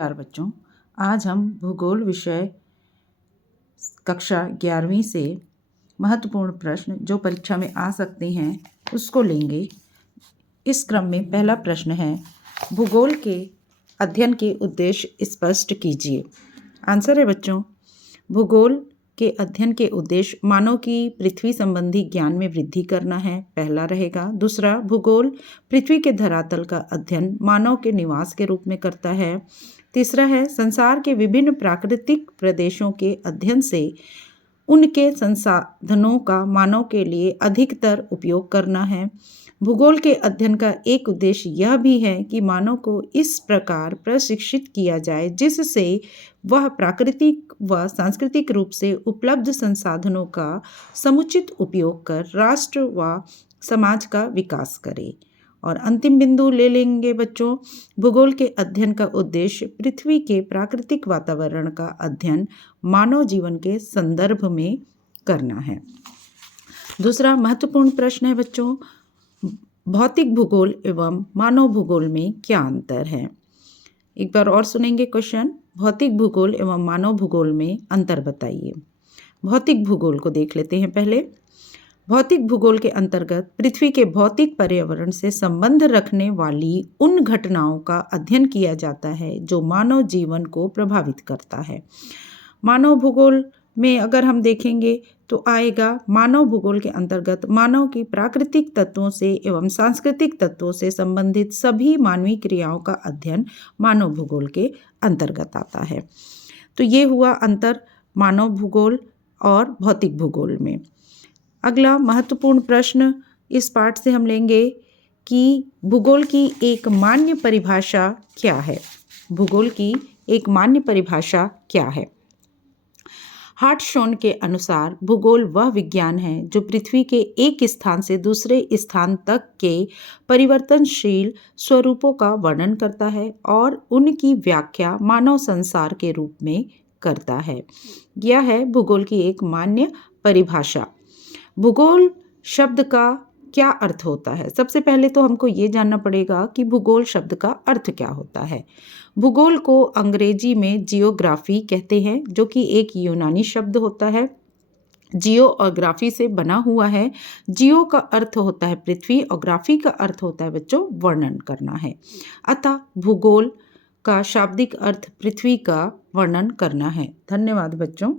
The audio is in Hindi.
नमस्कार बच्चों, आज हम भूगोल विषय कक्षा 11वीं से महत्वपूर्ण प्रश्न जो परीक्षा में आ सकते हैं उसको लेंगे। इस क्रम में पहला प्रश्न है, भूगोल के अध्ययन के उद्देश्य स्पष्ट कीजिए। आंसर है बच्चों, भूगोल के अध्ययन के उद्देश्य मानव की पृथ्वी संबंधी ज्ञान में वृद्धि करना है, पहला रहेगा। दूसरा, भूगोल पृथ्वी के धरातल का अध्ययन मानव के निवास के रूप में करता है। तीसरा है, संसार के विभिन्न प्राकृतिक प्रदेशों के अध्ययन से उनके संसाधनों का मानव के लिए अधिकतर उपयोग करना है। भूगोल के अध्ययन का एक उद्देश्य यह भी है कि मानव को इस प्रकार प्रशिक्षित किया जाए जिससे वह प्राकृतिक व सांस्कृतिक रूप से उपलब्ध संसाधनों का समुचित उपयोग कर राष्ट्र व समाज का विकास करे। और अंतिम बिंदु ले लेंगे बच्चों, भूगोल के अध्ययन का उद्देश्य पृथ्वी के प्राकृतिक वातावरण का अध्ययन मानव जीवन के संदर्भ में करना है। दूसरा महत्वपूर्ण प्रश्न है बच्चों, भौतिक भूगोल एवं मानव भूगोल में क्या अंतर है। एक बार और सुनेंगे क्वेश्चन, भौतिक भूगोल एवं मानव भूगोल में अंतर बताइए। भौतिक भूगोल को देख लेते हैं पहले। भौतिक भूगोल के अंतर्गत पृथ्वी के भौतिक पर्यावरण से संबंध रखने वाली उन घटनाओं का अध्ययन किया जाता है जो मानव जीवन को प्रभावित करता है। मानव भूगोल में अगर हम देखेंगे तो आएगा, मानव भूगोल के अंतर्गत मानव की प्राकृतिक तत्वों से एवं सांस्कृतिक तत्वों से संबंधित सभी मानवीय क्रियाओं का अध्ययन मानव भूगोल के अंतर्गत आता है। तो ये हुआ अंतर मानव भूगोल और भौतिक भूगोल में। अगला महत्वपूर्ण प्रश्न इस पाठ से हम लेंगे कि भूगोल की एक मान्य परिभाषा क्या है। भूगोल की एक मान्य परिभाषा क्या है। हार्टशॉन के अनुसार भूगोल वह विज्ञान है जो पृथ्वी के एक स्थान से दूसरे स्थान तक के परिवर्तनशील स्वरूपों का वर्णन करता है और उनकी व्याख्या मानव संसार के रूप में करता है। यह है भूगोल की एक मान्य परिभाषा। भूगोल शब्द का क्या अर्थ होता है। सबसे पहले तो हमको ये जानना पड़ेगा कि भूगोल शब्द का अर्थ क्या होता है। भूगोल को अंग्रेजी में जियोग्राफी कहते हैं, जो कि एक यूनानी शब्द होता है। जियो और ग्राफी से बना हुआ है। जियो का अर्थ होता है पृथ्वी और ग्राफी का अर्थ होता है बच्चों वर्णन करना है। अतः भूगोल का शाब्दिक अर्थ पृथ्वी का वर्णन करना है। धन्यवाद बच्चों।